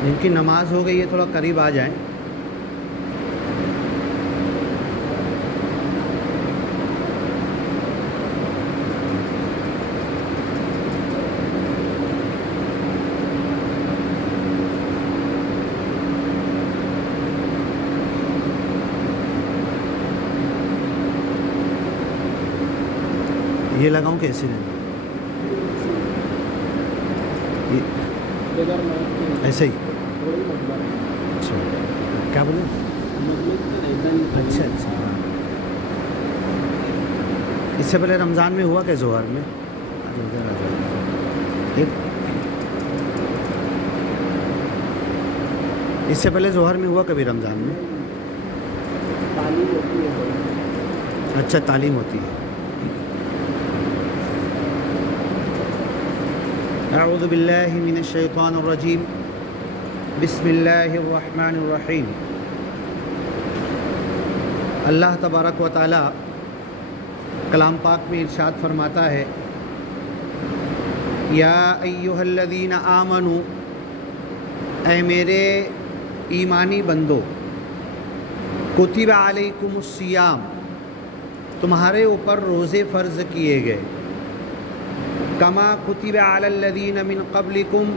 جن کی نماز ہو گئی ہے تھوڑا قریب آ جائیں. یہ لگاؤں کیسے نہیں ایسے ہی. اچھا کیا بولے؟ اچھا اچھا. اس سے پہلے رمضان میں ہوا کہ ظہر میں؟ اس سے پہلے ظہر میں ہوا کبھی رمضان میں؟ اچھا تعلیم ہوتی ہے. اعوذ باللہ من الشیطان الرجیم بسم اللہ الرحمن الرحیم. اللہ تبارک و تعالی کلام پاک میں ارشاد فرماتا ہے یا ایہا الذین آمنوا، اے میرے ایمانی بندو، کتب علیکم الصیام، تمہارے اوپر روزے فرض کیے گئے، کما کتب علی الذین من قبلکم،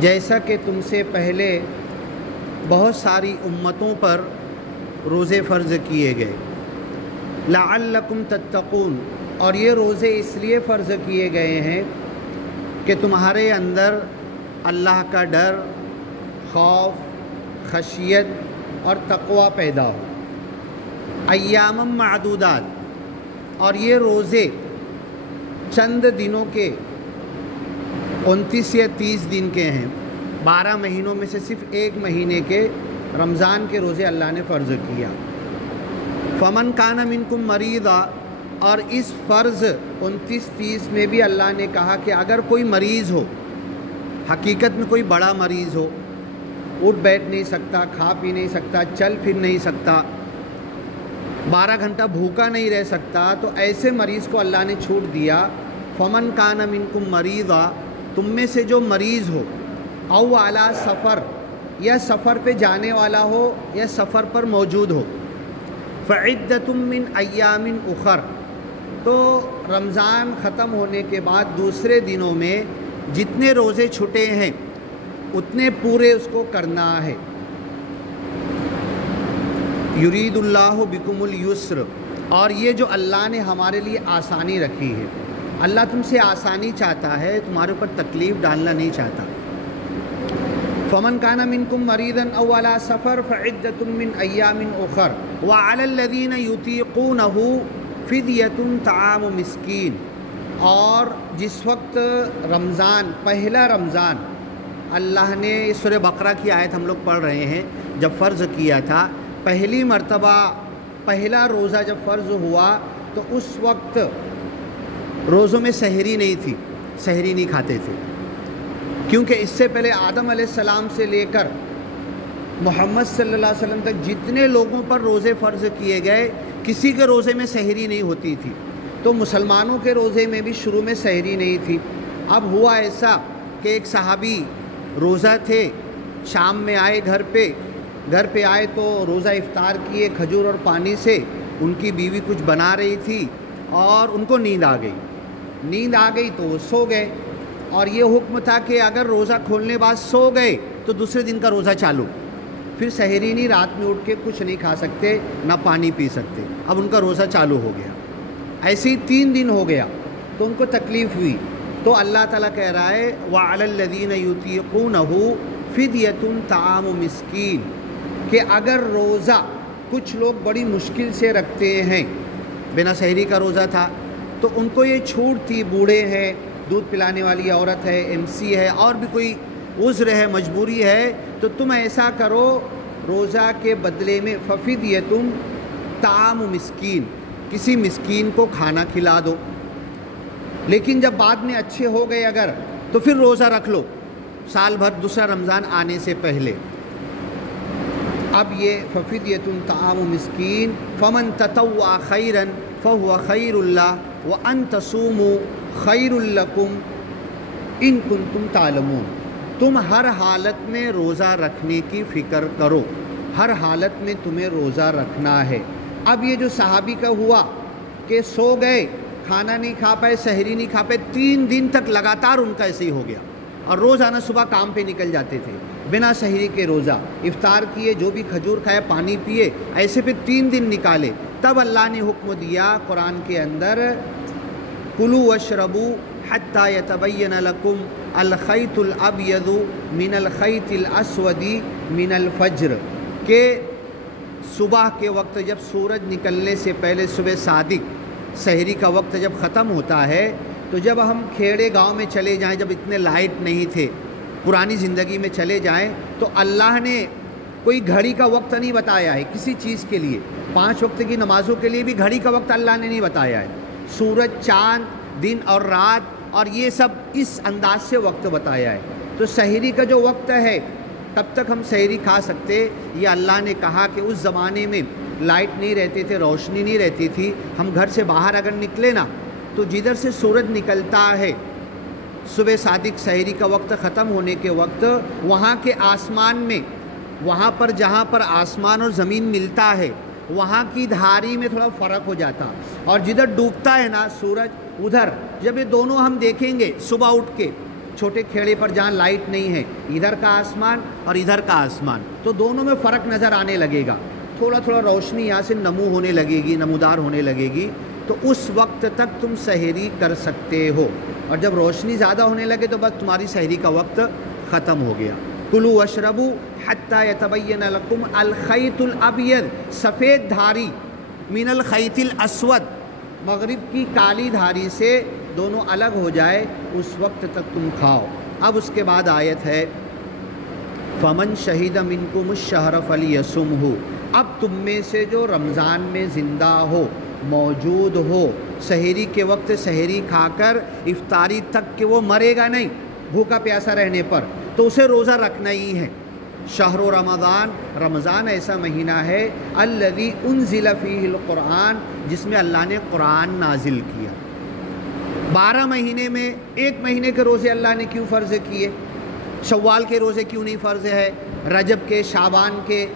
جیسا کہ تم سے پہلے بہت ساری امتوں پر روزے فرض کیے گئے، لعلکم تتقون، اور یہ روزے اس لیے فرض کیے گئے ہیں کہ تمہارے اندر اللہ کا ڈر، خوف، خشیت اور تقوی پیدا ہو. ایام معدودات، اور یہ روزے چند دنوں کے 29 یا 30 دن کے ہیں. 12 مہینوں میں سے صرف ایک مہینے کے رمضان کے روزے اللہ نے فرض کیا. فمن کان منکم مریضا، اور اس فرض 29-30 میں بھی اللہ نے کہا کہ اگر کوئی مریض ہو، حقیقت میں کوئی بڑا مریض ہو، اٹھ بیٹھ نہیں سکتا، کھا پی نہیں سکتا، چل پھر نہیں سکتا، 12 گھنٹہ بھوکا نہیں رہ سکتا، تو ایسے مریض کو اللہ نے چھوٹ دیا. فمن کان منکم مریضا، تم میں سے جو مریض ہو، او علی سفر، یا سفر پہ جانے والا ہو یا سفر پر موجود ہو، فعدۃ من ایام اخر، تو رمضان ختم ہونے کے بعد دوسرے دنوں میں جتنے روزے چھٹے ہیں اتنے پورے اس کو کرنا ہے. یرید اللہ بکم اليسر، اور یہ جو اللہ نے ہمارے لیے آسانی رکھی ہے، اللہ تم سے آسانی چاہتا ہے، تمہارے اوپر تکلیف ڈالنا نہیں چاہتا. فمن کان منکم مریضا او علی سفر فعدۃ من ایام اخر وعلی الذین یطیقونہ فدیۃ طعام مسکین. اور جس وقت رمضان، پہلا رمضان اللہ نے سورہ بقرہ کی آیت ہم لوگ پڑھ رہے ہیں، جب فرض کیا تھا، پہلی مرتبہ پہلا روزہ جب فرض ہوا تو اس وقت روزوں میں سحری نہیں تھی، سحری نہیں کھاتے تھے، کیونکہ اس سے پہلے آدم علیہ السلام سے لے کر محمد صلی اللہ علیہ وسلم تک جتنے لوگوں پر روزے فرض کیے گئے، کسی کے روزے میں سحری نہیں ہوتی تھی. تو مسلمانوں کے روزے میں بھی شروع میں سحری نہیں تھی. اب ہوا ایسا کہ ایک صحابی روزہ تھے، شام میں آئے گھر پہ آئے تو روزہ افطار کیے کھجور اور پانی سے. ان کی بیوی کچھ بنا رہی تھی اور ان کو نیند آ گئی تو وہ سو گئے. اور یہ حکم تھا کہ اگر روزہ کھولنے بعد سو گئے تو دوسرے دن کا روزہ چالو، پھر سحری نہیں، رات میں اٹھ کے کچھ نہیں کھا سکتے، نہ پانی پی سکتے. اب ان کا روزہ چالو ہو گیا. ایسے ہی 3 دن ہو گیا تو ان کو تکلیف ہوئی. تو اللہ تعالیٰ کہہ رہا ہے وَعَلَى الَّذِينَ يُطِيقُونَهُ فِدْيَةٌ طَعَامُ مِسْكِين، کہ اگر روزہ کچھ لوگ بڑی مشکل سے رکھتے ہیں، بنا سحری کا روزہ تھا، تو ان کو یہ چھوٹ تھی، بوڑھے ہیں، دودھ پلانے والی عورت ہے، MC ہے، اور بھی کوئی عذر ہے، مجبوری ہے، تو تم ایسا کرو روزہ کے بدلے میں فِدْيَةٌ طَعَامُ مِسْكِين، کسی مسکین کو کھانا کھلا دو، لیکن جب بعد میں اچھے ہو گئے اگر تو پھر روزہ رکھ لو سال بھر دوسرا رمضان آنے سے پہلے۔ اب یہ ففدیۃ طعام مسکین فمن تطوع خیرا فهو خیر اللہ وان تصوموا خیر لکم ان کنتم تعلمون۔ تم ہر حالت میں روزہ رکھنے کی فکر کرو، ہر حالت میں تمہیں روزہ رکھنا ہے۔ اب یہ جو صحابی کا ہوا کہ سو گئے، کھانا نہیں کھا پائے، سحری نہیں کھا پائے، 3 دن تک لگاتار ان کا ایسے ہی ہو گیا، اور روزانہ صبح کام پہ نکل جاتے تھے بنا سحری کے روزہ، افطار کیے، جو بھی کھجور کھایا، پانی پیے، ایسے پہ 3 دن نکالے۔ تب اللہ نے حکم دیا قرآن کے اندر کلوا واشربوا حتی یتبین لکم الخیط الابیض من الخیط الاسود من الفجر، کہ صبح کے وقت جب سورج نکلنے سے پہلے صبح صادق سحری کا وقت جب ختم ہوتا ہے، تو جب ہم کھیڑے گاؤں میں چلے جائیں، جب اتنے لائٹ نہیں تھے، پرانی زندگی میں چلے جائیں، تو اللہ نے کوئی گھڑی کا وقت نہیں بتایا ہے کسی چیز کے لیے، 5 وقت کی نمازوں کے لیے بھی گھڑی کا وقت اللہ نے نہیں بتایا ہے۔ سورج، چاند، دن اور رات اور یہ سب اس انداز سے وقت بتایا ہے۔ تو سحری کا جو وقت ہے تب تک ہم سحری کھا سکتے۔ یہ اللہ نے کہا کہ اس زمانے میں لائٹ نہیں رہتے تھے، روشنی نہیں رہتی تھی، ہم گھر سے باہر اگر نکلے نا تو جدھر سے سورج نکلتا ہے صبح صادق سحری کا وقت ختم ہونے کے وقت، وہاں کے آسمان میں، وہاں پر جہاں پر آسمان اور زمین ملتا ہے، وہاں کی دھاری میں تھوڑا فرق ہو جاتا، اور جدھر ڈوبتا ہے نا سورج ادھر، جب یہ دونوں ہم دیکھیں گے صبح اٹھ کے چھوٹے کھیڑے پر جہاں لائٹ نہیں ہے، ادھر کا آسمان اور ادھر کا آسمان، تو دونوں میں فرق نظر آنے لگے گا، تھوڑا تھوڑا روشنی یہاں سے نمو ہونے لگے گی، نمودار ہونے لگے گی، تو اس وقت تک تم سحری کر سکتے ہو، اور جب روشنی زیادہ ہونے لگے تو بس تمہاری سحری کا وقت ختم ہو گیا۔ کلوا واشربوا حتی یتبین لکم الخیط الابیض، سفید دھاری، من الخیط الاسود، مغرب کی کالی دھاری سے دونوں الگ ہو جائے، اس وقت تک تم کھاؤ۔ اب اس کے بعد آیت ہے فمن شہد منکم الشہر فلیصمہ، اب تم میں سے جو رمضان میں زندہ ہو، موجود ہو، سحری کے وقت سحری کھا کر افطاری تک کہ وہ مرے گا نہیں بھوکا پیاسا رہنے پر، تو اسے روزہ رکھنا ہی ہے۔ شہر رمضان، رمضان ایسا مہینہ ہے الذی انزل فیہ القرآن، جس میں اللہ نے قرآن نازل کیا۔ 12 مہینے میں 1 مہینے کے روزے اللہ نے کیوں فرض کیے؟ شوال کے روزے کیوں نہیں فرض ہے؟ رجب کے، شعبان کے،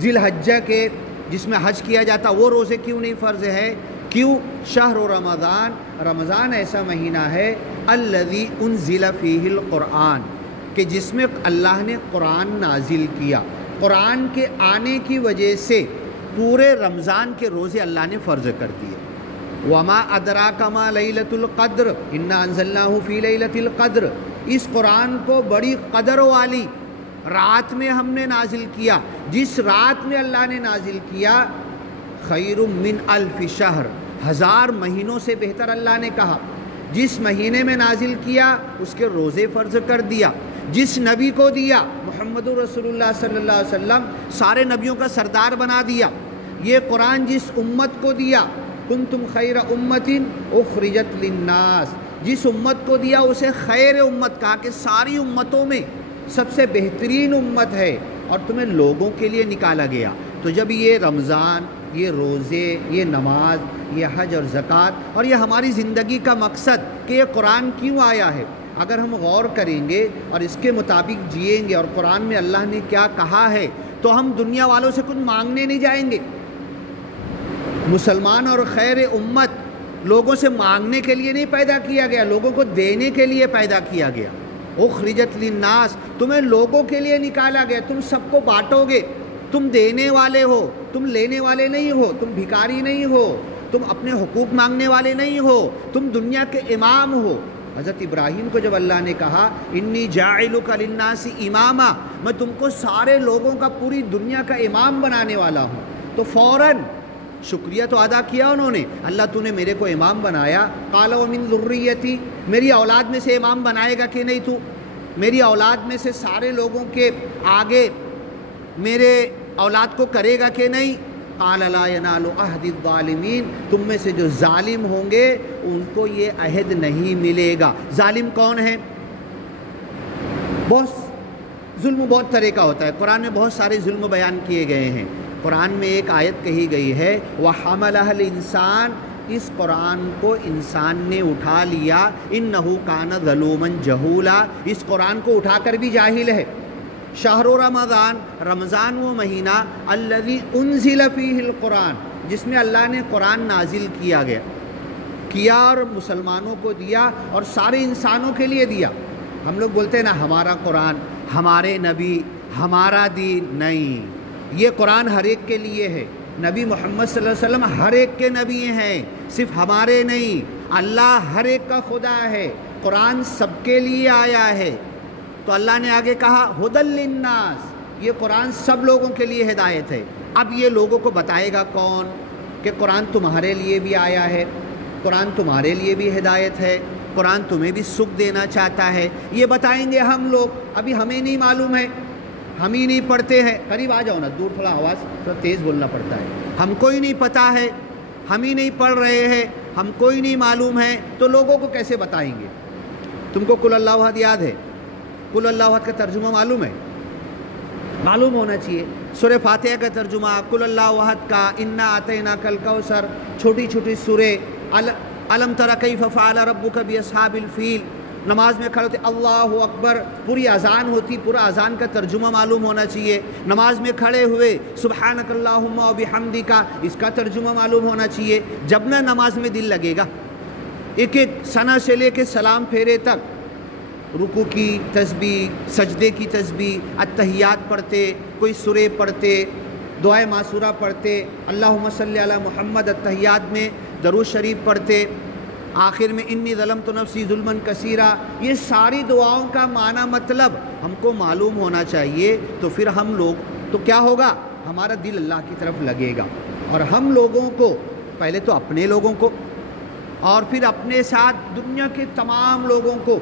ذی الحجہ کے، جس میں حج کیا جاتا، وہ روزے کیوں نہیں فرض ہے؟ کیوں؟ شہر رمضان، رمضان ایسا مہینہ ہے الذی انزل فیہ القرآن، کہ جس میں اللہ نے قرآن نازل کیا۔ قرآن کے آنے کی وجہ سے پورے رمضان کے روزے اللہ نے فرض کر دیے۔ وما ادراک ما لیلۃ القدر انا انزلناہ فی لیلۃ القدر، اس قرآن کو بڑی قدر والی رات میں ہم نے نازل کیا، جس رات میں اللہ نے نازل کیا خیر من الف شہر، 1000 مہینوں سے بہتر اللہ نے کہا۔ جس مہینے میں نازل کیا اس کے روزے فرض کر دیا، جس نبی کو دیا محمد رسول اللہ صلی اللہ علیہ وسلم سارے نبیوں کا سردار بنا دیا۔ یہ قرآن جس امت کو دیا کنتم خیر امت اخرجت للناس، جس امت کو دیا اسے خیر امت کہا کہ ساری امتوں میں سب سے بہترین امت ہے، اور تمہیں لوگوں کے لیے نکالا گیا۔ تو جب یہ رمضان، یہ روزے، یہ نماز، یہ حج اور زکوٰۃ، اور یہ ہماری زندگی کا مقصد کہ یہ قرآن کیوں آیا ہے، اگر ہم غور کریں گے اور اس کے مطابق جئیں گے اور قرآن میں اللہ نے کیا کہا ہے، تو ہم دنیا والوں سے کچھ مانگنے نہیں جائیں گے۔ مسلمان اور خیر امت لوگوں سے مانگنے کے لیے نہیں پیدا کیا گیا، لوگوں کو دینے کے لیے پیدا کیا گیا۔ اخرجت للناس، تمہیں لوگوں کے لیے نکالا گیا، تم سب کو بانٹو گے، تم دینے والے ہو، تم لینے والے نہیں ہو، تم بھکاری نہیں ہو، تم اپنے حقوق مانگنے والے نہیں ہو، تم دنیا کے امام ہو۔ حضرت ابراہیم کو جب اللہ نے کہا انی جاعلک للناس اماما، میں تم کو سارے لوگوں کا، پوری دنیا کا امام بنانے والا ہوں، تو فوراً شکریہ تو ادا کیا انہوں نے، اللہ تو نے میرے کو امام بنایا۔ قال ومن ذریتی، میری اولاد میں سے امام بنائے گا کہ نہیں تو؟ میری اولاد میں سے سارے لوگوں کے آگے میرے اولاد کو کرے گا کہ نہیں؟ قال لا ینال عہد الظالمین، تم میں سے جو ظالم ہوں گے ان کو یہ عہد نہیں ملے گا۔ ظالم کون ہے؟ بہت ظلم بہت طرح کا ہوتا ہے، قرآن میں بہت سارے ظلم بیان کیے گئے ہیں۔ قرآن میں ایک آیت کہی گئی ہے وَحَمَلَهَا الْإِنسَانُ، اس قرآن کو انسان نے اٹھا لیا، اِنَّهُ كَانَ ظَلُومًا جَهُولًا، اس قرآن کو اٹھا کر بھی جاہل ہے۔ شہر رمضان، رمضان وہ مہینہ الذی انزل فیہ القرآن، جس میں اللہ نے قرآن نازل کیا اور مسلمانوں کو دیا اور سارے انسانوں کے لیے دیا۔ ہم لوگ بولتے ہیں نا ہمارا قرآن، ہمارے نبی، ہمارا دین، نہیں، یہ قرآن ہر ایک کے لیے ہے۔ نبی محمد صلی اللہ علیہ وسلم ہر ایک کے نبی ہیں، صرف ہمارے نہیں، اللہ ہر ایک کا خدا ہے، قرآن سب کے لیے آیا ہے۔ تو اللہ نے آگے کہا ھدی للناس، یہ قرآن سب لوگوں کے لیے ہدایت ہے۔ اب یہ لوگوں کو بتائے گا کون کہ قرآن تمہارے لیے بھی آیا ہے، قرآن تمہارے لیے بھی ہدایت ہے، قرآن تمہیں بھی سکھ دینا چاہتا ہے، یہ بتائیں گے ہم لوگ۔ ابھی ہمیں نہیں معلوم ہے، ہم ہی نہیں پڑھتے ہیں۔ قریب آ جاؤ نا، دور تھوڑا آواز تھوڑا تیز بولنا پڑتا ہے۔ ہم کو ہی نہیں پتہ ہے، ہم ہی نہیں پڑھ رہے ہیں، ہم کو ہی نہیں معلوم ہے، تو لوگوں کو کیسے بتائیں گے؟ تم کو قل اللہ احد یاد ہے؟ قل اللہ احد کا ترجمہ معلوم ہے؟ معلوم ہونا چاہیے۔ سورہ فاتحہ کا ترجمہ، قل اللہ احد کا، انا اعطیناک الکوثر، چھوٹی چھوٹی سورے، الم تر کیف فعل ربک باصحاب الفیل، نماز میں کھڑے ہوتے اللہ اکبر، پوری اذان ہوتی، پورا اذان کا ترجمہ معلوم ہونا چاہیے۔ نماز میں کھڑے ہوئے سبحانک اللہم و بحمدک، اس کا ترجمہ معلوم ہونا چاہیے۔ جب نہ نماز میں دل لگے گا، ایک ایک ثنا سے لے کے سلام پھیرے تک، رکوع کی تسبیح، سجدے کی تسبیح، اتحیات پڑھتے، کوئی سورے پڑھتے، دعائے معصورہ پڑھتے، اللہم صلی علی محمد، اتحیات میں درود شریف پڑھتے، آخر میں انی ظلمت نفسی ظلما کثیرا، یہ ساری دعاؤں کا معنی مطلب ہم کو معلوم ہونا چاہیے۔ تو پھر ہم لوگ تو کیا ہوگا، ہمارا دل اللہ کی طرف لگے گا، اور ہم لوگوں کو، پہلے تو اپنے لوگوں کو اور پھر اپنے ساتھ دنیا کے تمام لوگوں کو،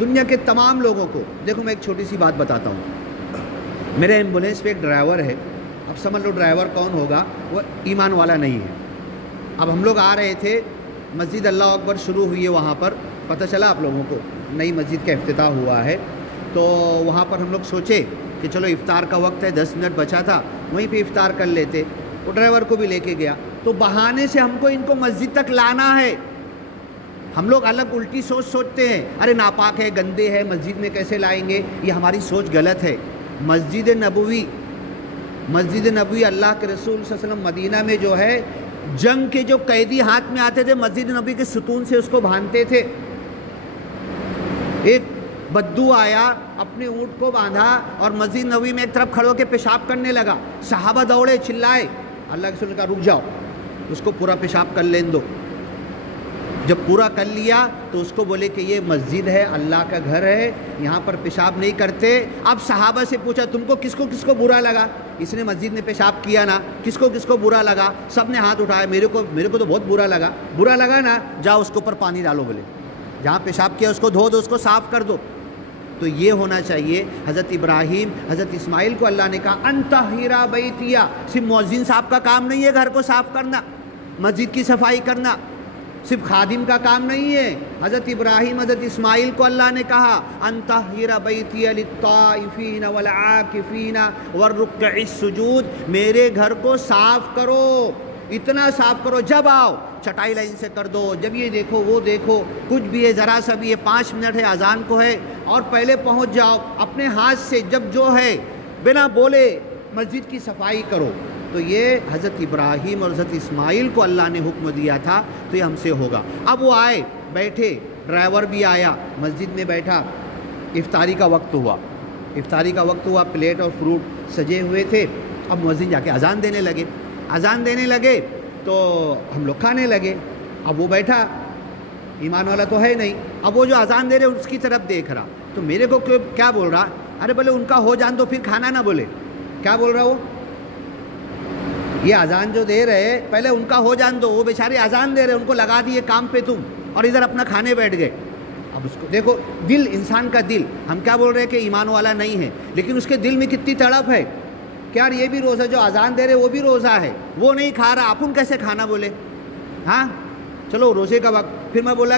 دنیا کے تمام لوگوں کو۔ دیکھو میں ایک چھوٹی سی بات بتاتا ہوں، میرے ایمبولینس پہ ایک ڈرائیور ہے، اب سمجھ لو ڈرائیور کون ہوگا، وہ ایمان والا نہیں ہے۔ اب ہم لوگ آ رہے تھے، مسجد اللہ اکبر شروع ہوئی ہے، وہاں پر پتہ چلا آپ لوگوں کو نئی مسجد کا افتتاح ہوا ہے، تو وہاں پر ہم لوگ سوچے کہ چلو افطار کا وقت ہے، 10 منٹ بچا تھا، وہیں پہ افطار کر لیتے۔ وہ ڈرائیور کو بھی لے کے گیا، تو بہانے سے ہم کو ان کو مسجد تک لانا ہے۔ ہم لوگ الگ الٹی سوچتے ہیں، ارے ناپاک ہے، گندے ہے، مسجد میں کیسے لائیں گے، یہ ہماری سوچ غلط ہے۔ مسجد نبوی اللہ کے رسول صلی اللہ علیہ وسلم مدینہ میں جو ہے، جنگ کے جو قیدی ہاتھ میں آتے تھے، مسجد نبی کے ستون سے اس کو باندھتے تھے۔ ایک بدو آیا، اپنے اونٹ کو باندھا اور مسجد نبی میں ایک طرف کھڑے ہو کے پیشاب کرنے لگا، صحابہ دوڑے، چلائے، اللہ کے رسول نے کہا رک جاؤ، اس کو پورا پیشاب کر لین دو۔ جب پورا کر لیا تو اس کو بولے کہ یہ مسجد ہے، اللہ کا گھر ہے، یہاں پر پیشاب نہیں کرتے۔ اب صحابہ سے پوچھا تم کو کس کو برا لگا؟ اس نے مسجد میں پیشاب کیا نا، کس کو برا لگا؟ سب نے ہاتھ اٹھایا، میرے کو تو بہت برا لگا نا، جاؤ اس کے اوپر پانی ڈالو، بولے جہاں پیشاب کیا اس کو دھو دو، اس کو صاف کر دو۔ تو یہ ہونا چاہیے۔ حضرت ابراہیم، حضرت اسماعیل کو اللہ نے کہا انطہر بیتیا، صرف مؤذن صاحب کا کام نہیں ہے گھر کو صاف کرنا، مسجد کی صفائی کرنا، صرف خادم کا کام نہیں ہے۔ حضرت ابراہیم، حضرت اسماعیل کو اللہ نے کہا انطہر بیتی للطائفین والعاکفین والرکع السجود، میرے گھر کو صاف کرو، اتنا صاف کرو، جب آؤ چٹائی لائن سے کر دو، جب یہ دیکھو وہ دیکھو، کچھ بھی ہے ذرا سا بھی ہے، 5 منٹ ہے اذان کو ہے، اور پہلے پہنچ جاؤ، اپنے ہاتھ سے جب جو ہے بنا بولے مسجد کی صفائی کرو۔ تو یہ حضرت ابراہیم اور حضرت اسماعیل کو اللہ نے حکم دیا تھا، تو یہ ہم سے ہوگا۔ اب وہ آئے، بیٹھے، ڈرائیور بھی آیا، مسجد میں بیٹھا، افطاری کا وقت ہوا، پلیٹ اور فروٹ سجے ہوئے تھے۔ اب مؤذن جا کے اذان دینے لگے تو ہم لوگ کھانے لگے۔ اب وہ بیٹھا، ایمان والا تو ہے نہیں، اب وہ جو اذان دے رہے اس کی طرف دیکھ رہا، تو میرے کو کیا بول رہا، ارے بولے ان کا ہو جان دو پھر کھانا نہ، بولے کیا بول رہا وہ، یہ اذان جو دے رہے پہلے ان کا ہو جان دو، وہ بیچارے اذان دے رہے، ان کو لگا دیے کام پہ تم، اور ادھر اپنا کھانے بیٹھ گئے۔ اب اس کو دیکھو، دل، انسان کا دل، ہم کیا بول رہے ہیں کہ ایمان والا نہیں ہے، لیکن اس کے دل میں کتنی تڑپ ہے، کہ یار یہ بھی روزہ جو اذان دے رہے وہ بھی روزہ ہے، وہ نہیں کھا رہا، اپن کیسے کھانا بولے؟ ہاں چلو روزے کا وقت، پھر میں بولا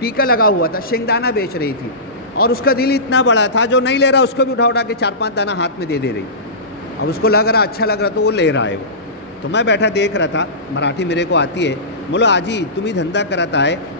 ٹیکا لگا ہوا تھا، شنگدانہ بیچ رہی تھی، اور اس کا دل اتنا بڑا تھا، جو نہیں لے رہا اس کو بھی اٹھا اٹھا کے 4-5 دانہ ہاتھ میں دے رہی۔ اب اس کو لگ رہا اچھا لگ رہا تو وہ لے رہا ہے وہ، تو میں بیٹھا دیکھ رہا تھا، مراٹھی میرے کو آتی ہے، بولو آجی تمہیں دھندا کرتا ہے،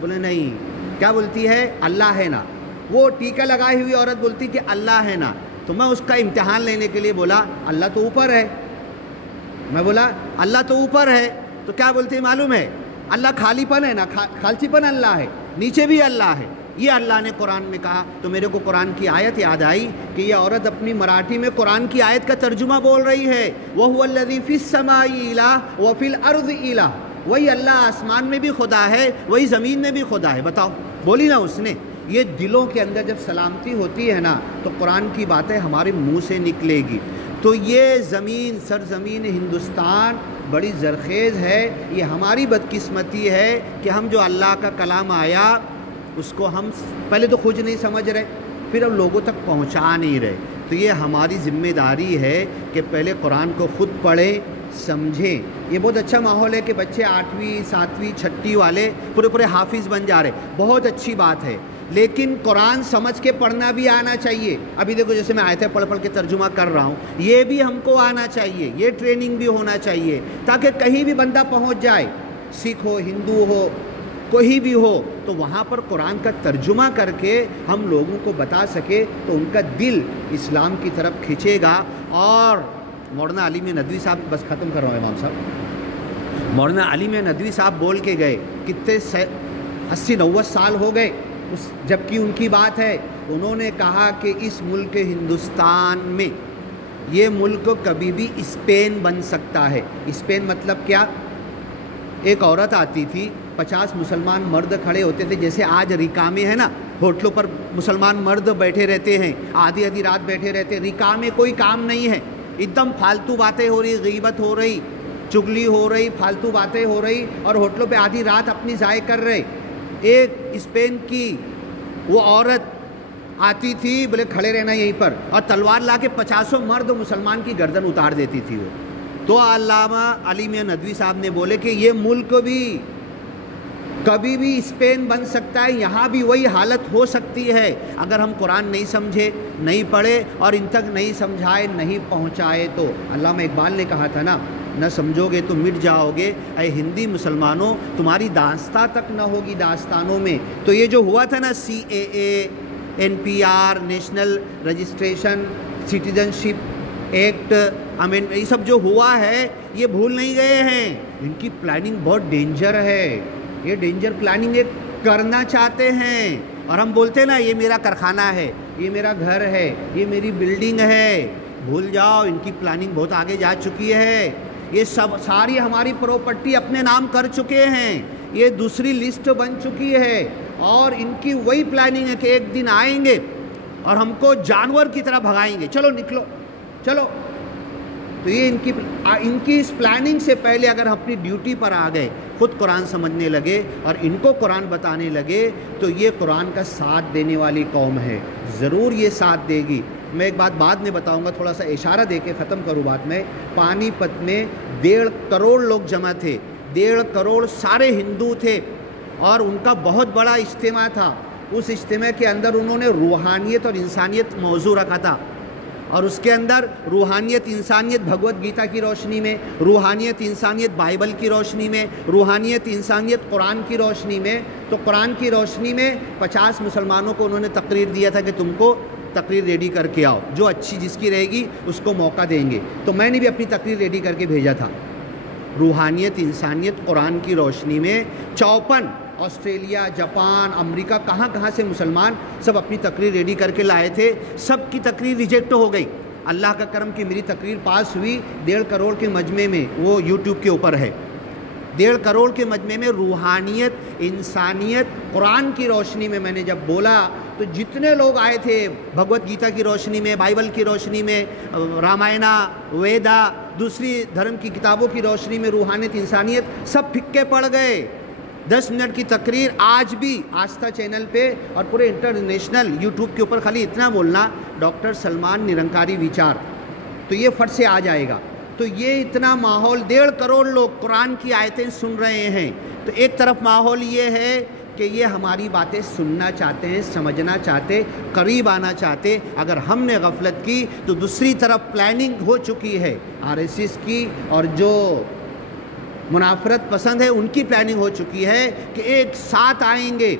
بولے نہیں، کیا بولتی ہے؟ اللہ ہے نا۔ وہ ٹیکا لگائی ہوئی عورت بولتی کہ اللہ ہے نا، تو میں اس کا امتحان لینے کے لیے بولا اللہ تو اوپر ہے، میں بولا اللہ تو اوپر ہے، تو کیا بولتی معلوم ہے؟ اللہ خالی پن ہے نا، خالصی پن اللہ ہے، نیچے بھی اللہ ہے، یہ اللہ نے قرآن میں کہا۔ تو میرے کو قرآن کی آیت یاد آئی کہ یہ عورت اپنی مراٹھی میں قرآن کی آیت کا ترجمہ بول رہی ہے، وَهُوَ الَّذِي فِي السَّمَاءِ إِلَٰهٌ وَفِي الْأَرْضِ إِلَٰهٌ، وہی اللہ آسمان میں بھی خدا ہے، وہی زمین میں بھی خدا ہے۔ بتاؤ، بولی نا اس نے۔ یہ دلوں کے اندر جب سلامتی ہوتی ہے نا تو قرآن کی باتیں ہمارے منہ سے نکلے گی۔ تو یہ زمین، سرزمین ہندوستان بڑی زرخیز ہے، یہ ہماری بدقسمتی ہے کہ ہم جو اللہ کا کلام آیا اس کو ہم پہلے تو خود نہیں سمجھ رہے، پھر اب لوگوں تک پہنچا نہیں رہے۔ تو یہ ہماری ذمہ داری ہے کہ پہلے قرآن کو خود پڑھیں، سمجھیں۔ یہ بہت اچھا ماحول ہے کہ بچے 8ویں 7ویں 6ٹھی والے پورے حافظ بن جا رہے، بہت اچھی بات ہے، لیکن قرآن سمجھ کے پڑھنا بھی آنا چاہیے۔ ابھی دیکھو جیسے میں آیتیں پڑھ کے ترجمہ کر رہا ہوں، یہ بھی ہم کو آنا چاہیے، یہ ٹریننگ بھی ہونا چاہیے، تاکہ کہیں بھی بندہ پہنچ جائے، سکھ ہو، ہندو ہو، کوئی بھی ہو، تو وہاں پر قرآن کا ترجمہ کر کے ہم لوگوں کو بتا سکے تو ان کا دل اسلام کی طرف کھنچے گا۔ اور مولانا علیم ندوی صاحب، بس ختم کر رہا ہوں امام صاحب، مولانا علیم ندوی صاحب بول کے گئے، کتنے 80-90 سال ہو گئے جبکہ ان کی بات ہے، انہوں نے کہا کہ اس ملک ہندوستان میں یہ ملک کبھی بھی اسپین بن سکتا ہے۔ اسپین مطلب کیا؟ ایک عورت آتی تھی، 50 مسلمان مرد کھڑے ہوتے تھے، جیسے آج ریکامے ہے نا، ہوٹلوں پر مسلمان مرد بیٹھے رہتے ہیں، آدھی رات بیٹھے رہتے ہیں، ریکامے کوئی کام نہیں ہے، ایک دم فالتو باتیں ہو رہی، غیبت ہو رہی، چگلی ہو رہی، فالتو باتیں ہو رہی، اور ہوٹلوں پہ آدھی رات اپنی ضائع کر رہے۔ ایک اسپین کی وہ عورت آتی تھی، بولے کھڑے رہنا یہیں پر، اور تلوار لا کے 50 مرد مسلمان کی گردن اتار دیتی تھی وہ۔ تو علامہ علیم ندوی صاحب نے بولے کہ یہ ملک بھی کبھی بھی اسپین بن سکتا ہے، یہاں بھی وہی حالت ہو سکتی ہے اگر ہم قرآن نہیں سمجھے، نہیں پڑھے، اور ان تک نہیں سمجھائے، نہیں پہنچائے تو۔ علامہ اقبال نے کہا تھا نا، نہ سمجھو گے تو مٹ جاؤ گے، اے ہندی مسلمانوں تمہاری داستان تک نہ ہوگی داستانوں میں۔ تو یہ جو ہوا تھا نا CAA، NPR، national registration citizenship act, یہ سب جو ہوا ہے یہ بھول نہیں گئے ہیں، ان کی پلاننگ بہت ڈینجر ہے، یہ ڈینجر پلاننگ ایک کرنا چاہتے ہیں، اور ہم بولتے ہیں نا یہ میرا کارخانہ ہے، یہ میرا گھر ہے، یہ میری بلڈنگ ہے، بھول جاؤ ان کی پلاننگ بہت آگے جا چکی ہے، یہ سب ساری ہماری پراپرٹی اپنے نام کر چکے ہیں، یہ دوسری لسٹ بن چکی ہے، اور ان کی وہی پلاننگ ہے کہ ایک دن آئیں گے اور ہم کو جانور کی طرح بھگائیں گے، چلو نکلو چلو۔ تو یہ ان کی اس پلاننگ سے پہلے اگر ہم اپنی ڈیوٹی پر آ گئے، خود قرآن سمجھنے لگے اور ان کو قرآن بتانے لگے، تو یہ قرآن کا ساتھ دینے والی قوم ہے، ضرور یہ ساتھ دے گی۔ میں ایک بات بعد میں بتاؤں گا، تھوڑا سا اشارہ دے کے ختم کروں بات میں۔ پانی پت میں 1.5 کروڑ لوگ جمع تھے، 1.5 کروڑ سارے ہندو تھے، اور ان کا بہت بڑا اجتماع تھا۔ اس اجتماع کے اندر انہوں نے روحانیت اور انسانیت موضوع رکھا تھا، اور اس کے اندر روحانیت انسانیت بھگوت گیتا کی روشنی میں، روحانیت انسانیت بائبل کی روشنی میں، روحانیت انسانیت قرآن کی روشنی میں۔ تو قرآن کی روشنی میں 50 مسلمانوں کو انہوں نے تقریر دیا تھا کہ تم کو تقریر ریڈی کر کے آؤ، جو اچھی جس کی رہے گی اس کو موقع دیں گے۔ تو میں نے بھی اپنی تقریر ریڈی کر کے بھیجا تھا، روحانیت انسانیت قرآن کی روشنی میں 54 آسٹریلیا، جاپان، امریکہ، کہاں کہاں سے مسلمان سب اپنی تقریر ریڈی کر کے لائے تھے، سب کی تقریر ریجیکٹ ہو گئی۔ اللہ کا کرم کہ میری تقریر پاس ہوئی 1.5 کروڑ کے مجمع میں، وہ یوٹیوب کے اوپر ہے۔ 1.5 کروڑ کے مجمع میں روحانیت، انسانیت، قرآن کی روشنی میں میں نے جب بولا تو جتنے لوگ آئے تھے، بھگوت گیتا کی روشنی میں، بائبل کی روشنی میں، رامائنا، ویدا، دوسری دھرم کی کتابوں کی روشنی میں، روحانیت، انسانیت، سب پھکے پڑ گئے۔ 10 منٹ کی تقریر آج بھی آستھا چینل پہ اور پورے انٹرنیشنل یوٹیوب کے اوپر خالی اتنا بولنا، ڈاکٹر سلمان نرنکاری ویچار، تو یہ فٹ سے آ جائے گا۔ تو یہ اتنا ماحول، 1.5 کروڑ لوگ قرآن کی آیتیں سن رہے ہیں۔ تو ایک طرف ماحول یہ ہے کہ یہ ہماری باتیں سننا چاہتے ہیں، سمجھنا چاہتے، قریب آنا چاہتے۔ اگر ہم نے غفلت کی تو دوسری طرف پلاننگ ہو چکی ہے RSS کی، اور جو منافرت پسند ہے ان کی پلاننگ ہو چکی ہے کہ ایک ساتھ آئیں گے۔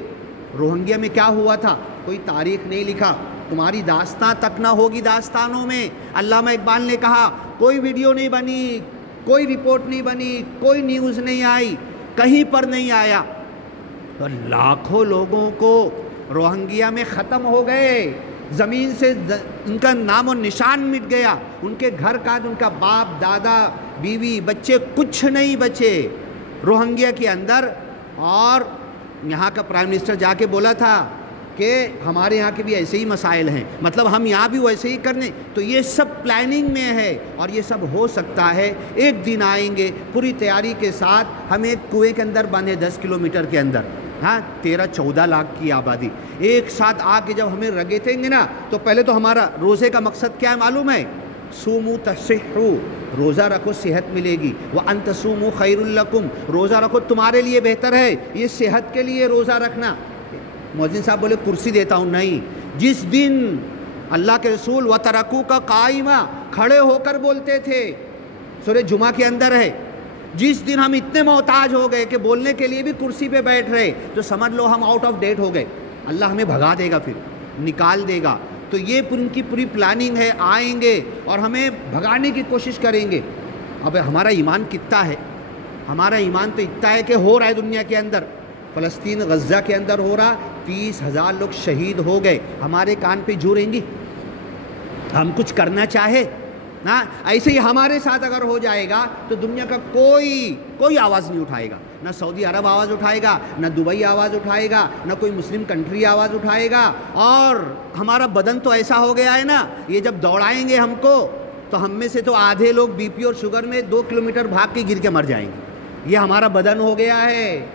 روہنگیا میں کیا ہوا تھا؟ کوئی تاریخ نہیں لکھا، تمہاری داستان تک نہ ہوگی داستانوں میں۔ علامہ اقبال نے کہا کوئی ویڈیو نہیں بنی، کوئی رپورٹ نہیں بنی، کوئی نیوز نہیں آئی، کہیں پر نہیں آیا، تو لاکھوں لوگوں کو روہنگیا میں ختم ہو گئے، زمین سے ان کا نام و نشان مٹ گیا، ان کے گھر کا، ان کا باپ، دادا، بیوی، بچے، کچھ نہیں بچے روہنگیا کے اندر۔ اور یہاں کا پرائم منسٹر جا کے بولا تھا کہ ہمارے یہاں کے بھی ایسے ہی مسائل ہیں، مطلب ہم یہاں بھی ویسے ہی کرنے۔ تو یہ سب پلاننگ میں ہے اور یہ سب ہو سکتا ہے۔ ایک دن آئیں گے پوری تیاری کے ساتھ، ہم ایک کنویں کے اندر باندھے 10 کلومیٹر کے اندر، 13-14 لاکھ کی آبادی، ایک ساتھ آ کے جب ہمیں رگیتیں گے نا، تو پہلے تو ہمارا روزے کا مقصد کیا ہے معلوم ہے؟ سومو تصحو، روزہ رکھو صحت ملے گی، وَأَن تَصُومُوا خَيْرٌ لَكُمْ، روزہ رکھو تمہارے لیے بہتر ہے، یہ صحت کے لیے روزہ رکھنا۔ مؤذن صاحب بولے کرسی دیتا ہوں، نہیں، جس دن اللہ کے رسول وَتَرَكُوكَ قَائِمًا کھڑے ہو کر بولتے تھے، سورہ جمعہ کے اندر ہے، جس دن ہم اتنے محتاج ہو گئے کہ بولنے کے لیے بھی کرسی پہ بیٹھ رہے، تو سمجھ لو ہم آؤٹ آف ڈیٹ ہو گئے، اللہ ہمیں بھگا دے گا، پھر نکال دے گا۔ تو یہ ان کی پوری پلاننگ ہے، آئیں گے اور ہمیں بھگانے کی کوشش کریں گے۔ اب ہمارا ایمان کتنا ہے؟ ہمارا ایمان تو اتنا ہے کہ ہو رہا ہے دنیا کے اندر، فلسطین غزہ کے اندر ہو رہا، 30,000 لوگ شہید ہو گئے، ہمارے کان پہ جو رہیں گی؟ ہم کچھ کرنا چاہے نا، ایسے ہی ہمارے ساتھ اگر ہو جائے گا تو دنیا کا کوئی آواز نہیں اٹھائے گا، نہ سعودی عرب آواز اٹھائے گا، نہ دبئی آواز اٹھائے گا، نہ کوئی مسلم کنٹری آواز اٹھائے گا۔ اور ہمارا بدن تو ایسا ہو گیا ہے نا، یہ جب دوڑائیں گے ہم کو تو ہم میں سے تو آدھے لوگ بی پی اور شوگر میں 2 کلومیٹر بھاگ کے گر کے مر جائیں گے، یہ ہمارا بدن ہو گیا ہے۔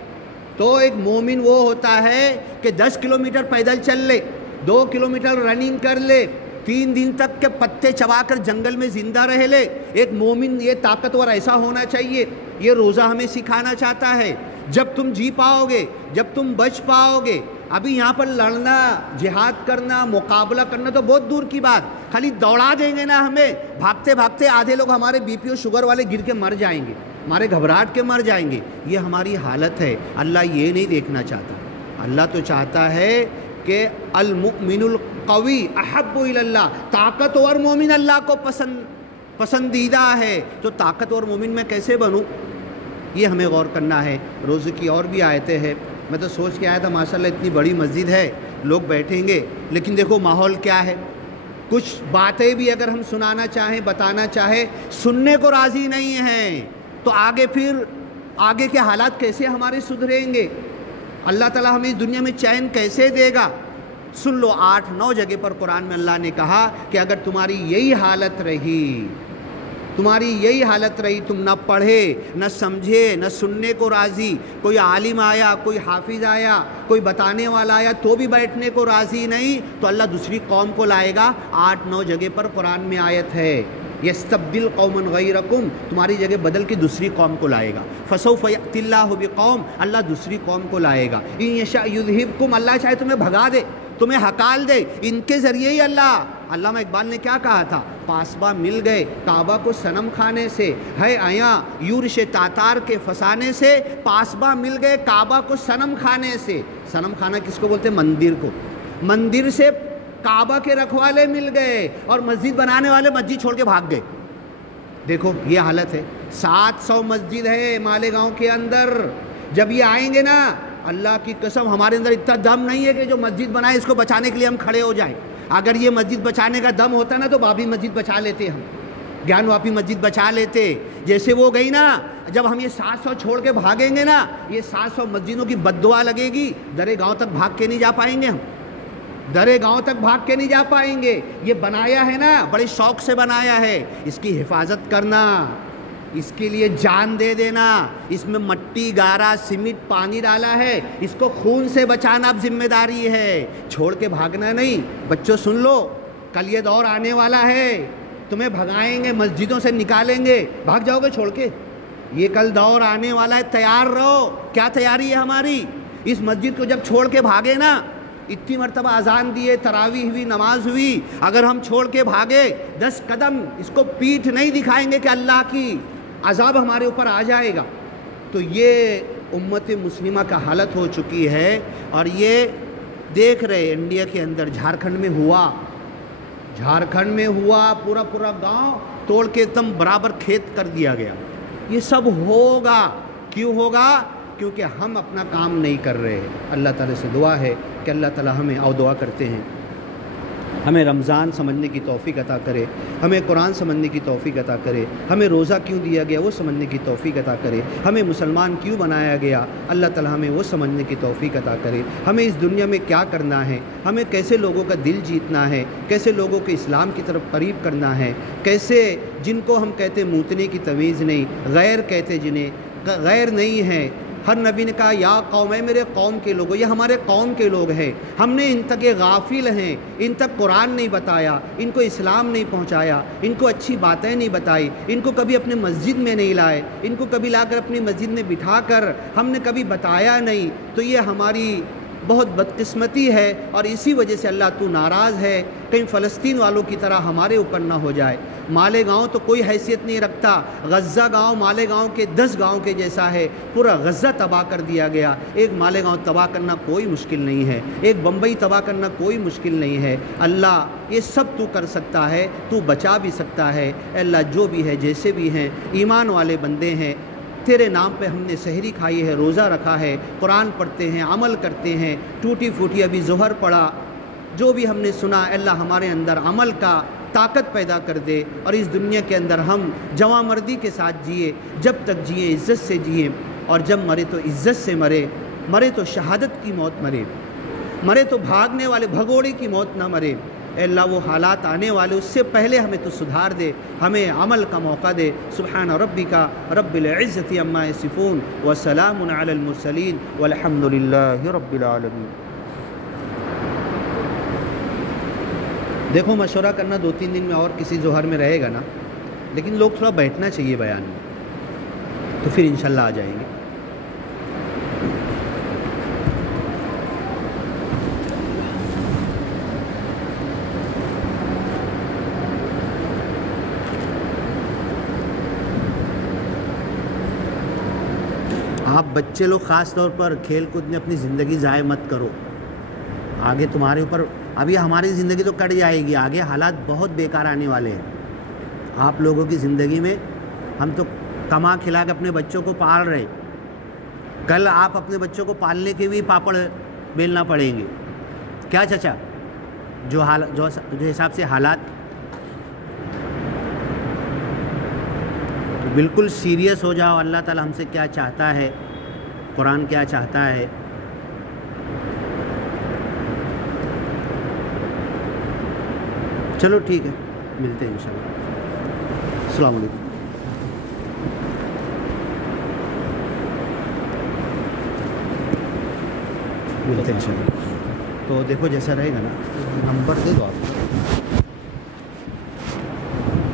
تو ایک مومن وہ ہوتا ہے کہ 10 کلومیٹر پیدل چل لے، 2 کلومیٹر رننگ کر لے، 3 دن تک کے پتے چبا کر جنگل میں زندہ رہ لے۔ ایک مومن یہ طاقتور ایسا ہونا چاہیے، یہ روزہ ہمیں سکھانا چاہتا ہے۔ جب تم جی پاؤ گے، جب تم بچ پاؤ گے، ابھی یہاں پر لڑنا، جہاد کرنا، مقابلہ کرنا تو بہت دور کی بات، خالی دوڑا دیں گے نا ہمیں، بھاگتے بھاگتے آدھے لوگ ہمارے بی پی اور شوگر والے گر کے مر جائیں گے، ہمارے گھبراہٹ کے مر جائیں گے، یہ ہماری حالت ہے۔ اللہ یہ نہیں دیکھنا چاہتا، اللہ تو چاہتا ہے کہ المؤمن القوی احب الی اللہ، طاقتور مومن اللہ کو پسندیدہ ہے۔ تو طاقتور مومن میں کیسے بنوں، یہ ہمیں غور کرنا ہے۔ روزے کی اور بھی آیتیں ہیں، میں تو سوچ کے آیا تھا ماشاءاللہ اتنی بڑی مسجد ہے، لوگ بیٹھیں گے، لیکن دیکھو ماحول کیا ہے، کچھ باتیں بھی اگر ہم سنانا چاہیں، بتانا چاہیں، سننے کو راضی نہیں ہیں، تو آگے کے حالات کیسے ہمارے سدھریں گے؟ اللہ تعالیٰ ہمیں اس دنیا میں چین کیسے دے گا؟ سن لو 8-9 جگہ پر قرآن میں اللہ نے کہا کہ اگر تمہاری یہی حالت رہی، تم نہ پڑھے، نہ سمجھے، نہ سننے کو راضی، کوئی عالم آیا، کوئی حافظ آیا، کوئی بتانے والا آیا تو بھی بیٹھنے کو راضی نہیں، تو اللہ دوسری قوم کو لائے گا۔ 8-9 جگہ پر قرآن میں آیت ہے، یستبدل قوما غیرکم، تمہاری جگہ بدل کے دوسری قوم کو لائے گا۔ فسوف یأتی اللہ بقوم، اللہ دوسری قوم کو لائے گا۔ ان یشاء یذہبکم، اللہ چاہے تمہیں بھگا دے، تمہیں ہکال دے، ان کے ذریعے ہی علامہ اقبال نے کیا کہا تھا؟ پاسباں مل گئے کعبہ کو صنم کھانے سے، ہے آیا یورش تاتار کے فسانے سے، پاسباں مل گئے کعبہ کو صنم کھانے سے۔ صنم کھانا کس کو بولتے ہیں؟ مندر کو۔ مندر سے کعبہ کے رکھوالے مل گئے اور مسجد بنانے والے مسجد چھوڑ کے بھاگ گئے۔ دیکھو یہ حالت ہے۔ 700 مسجد ہے مالیگاؤں کے اندر، جب یہ آئیں گے نا اللہ کی قسم ہمارے اندر اتنا دم نہیں ہے کہ جو مسجد بنائے اس کو بچانے کے لیے ہم کھڑے ہو جائیں۔ اگر یہ مسجد بچانے کا دم ہوتا نا تو بابی مسجد بچا لیتے، ہم گیان واپی مسجد بچا لیتے۔ جیسے وہ گئی نا، جب ہم یہ 700 چھوڑ کے بھاگیں گے نا، یہ 700 مسجدوں کی بد دعا لگے گی، درے گاؤں تک بھاگ کے نہیں جا پائیں گے، ہم درے گاؤں تک بھاگ کے نہیں جا پائیں گے۔ یہ بنایا ہے نا، بڑے شوق سے بنایا ہے، اس کی حفاظت کرنا، اس کے لیے جان دے دینا، اس میں مٹی گارا سیمنٹ پانی ڈالا ہے، اس کو خون سے بچانا اب ذمہ داری ہے، چھوڑ کے بھاگنا نہیں۔ بچوں سن لو، کل یہ دور آنے والا ہے، تمہیں بھگائیں گے، مسجدوں سے نکالیں گے، بھاگ جاؤ گے چھوڑ کے۔ یہ کل دور آنے والا ہے، تیار رہو۔ کیا تیاری ہے ہماری؟ اس مسجد کو جب چھوڑ کے بھاگے نا، اتنی مرتبہ اذان دیے، تراویح ہوئی، نماز ہوئی، اگر ہم چھوڑ کے بھاگے 10 قدم، اس کو پیٹھ نہیں دکھائیں گے کہ اللہ کی عذاب ہمارے اوپر آ جائے گا۔ تو یہ امت مسلمہ کا حالت ہو چکی ہے، اور یہ دیکھ رہے انڈیا کے اندر جھارکھنڈ میں ہوا، جھارکھنڈ میں ہوا، پورا پورا گاؤں توڑ کے تم برابر کھیت کر دیا گیا۔ یہ سب ہوگا، کیوں ہوگا؟ کیونکہ ہم اپنا کام نہیں کر رہے ہیں۔ اللہ تعالیٰ سے دعا ہے کہ اللہ تعالیٰ ہمیں، اور دعا کرتے ہیں، ہمیں رمضان سمجھنے کی توفیق عطا کرے، ہمیں قرآن سمجھنے کی توفیق عطا کرے، ہمیں روزہ کیوں دیا گیا وہ سمجھنے کی توفیق عطا کرے، ہمیں مسلمان کیوں بنایا گیا اللہ تعالیٰ ہمیں وہ سمجھنے کی توفیق عطا کرے، ہمیں اس دنیا میں کیا کرنا ہے، ہمیں کیسے لوگوں کا دل جیتنا ہے، کیسے لوگوں کو اسلام کی طرف قریب کرنا ہے، کیسے جن کو ہم کہتے موتنے کی تمیز نہیں، غیر کہتے جنہیں، غیر نہیں ہے۔ ہر نبی نے کہا یا قوم، ہے میرے قوم کے لوگوں، یہ ہمارے قوم کے لوگ ہیں، ہم نے ان تک، یہ غافل ہیں، ان تک قرآن نہیں بتایا، ان کو اسلام نہیں پہنچایا، ان کو اچھی باتیں نہیں بتائی، ان کو کبھی اپنے مسجد میں نہیں لائے، ان کو کبھی لا کر اپنی مسجد میں بٹھا کر ہم نے کبھی بتایا نہیں، تو یہ ہماری بہت بدقسمتی ہے، اور اسی وجہ سے اللہ تو ناراض ہے۔ کہیں فلسطین والوں کی طرح ہمارے اوپر نہ ہو جائے۔ مالیگاؤں تو کوئی حیثیت نہیں رکھتا، غزہ گاؤں مالیگاؤں کے 10 گاؤں کے جیسا ہے، پورا غزہ تباہ کر دیا گیا۔ ایک مالیگاؤں تباہ کرنا کوئی مشکل نہیں ہے، ایک بمبئی تباہ کرنا کوئی مشکل نہیں ہے۔ اللہ یہ سب تو کر سکتا ہے، تو بچا بھی سکتا ہے۔ اے اللہ جو بھی ہے، جیسے بھی ہیں، ایمان والے بندے ہیں، تیرے نام پہ ہم نے سحری کھائی ہے، روزہ رکھا ہے، قرآن پڑھتے ہیں، عمل کرتے ہیں، ٹوٹی پھوٹی ابھی ظہر پڑا، جو بھی ہم نے سنا، اللہ ہمارے اندر عمل کا طاقت پیدا کر دے، اور اس دنیا کے اندر ہم جواں مردی کے ساتھ جیے، جب تک جیے عزت سے جیے، اور جب مرے تو عزت سے مرے، مرے تو شہادت کی موت مرے، مرے تو بھاگنے والے بھگوڑے کی موت نہ مرے۔ اے اللہ وہ حالات آنے والے، اس سے پہلے ہمیں تو سدھار دے، ہمیں عمل کا موقع دے۔ سبحان ربک رب العزت عما یصفون وسلام علی المرسلین والحمد للہ رب العالمین۔ دیکھو مشورہ کرنا 2-3 دن میں اور کسی ظہر میں رہے گا نا، لیکن لوگ تھوڑا بیٹھنا چاہیے بیان میں، تو پھر انشاءاللہ آ جائیں گے۔ آپ بچے لوگ خاص طور پر کھیل کود میں اپنی زندگی ضائع مت کرو، آگے تمہارے اوپر، ابھی ہماری زندگی تو کٹ جائے گی، آگے حالات بہت بیکار آنے والے ہیں۔ آپ لوگوں کی زندگی میں ہم تو کما کھلا کے اپنے بچوں کو پال رہے، کل آپ اپنے بچوں کو پالنے کے بھی پاپڑ بیلنا پڑیں گے۔ کیا چچا؟ جو حساب سے حالات، بالکل سیریس ہو جاؤ، اللہ تعالی ہم سے کیا چاہتا ہے، قرآن کیا چاہتا ہے۔ چلو ٹھیک ہے، ملتے ہیں انشاءاللہ۔ السلام علیکم۔ ملتے ہیں انشاءاللہ۔ تو دیکھو جیسا رہے گا نا، نمبر دے دو آپ۔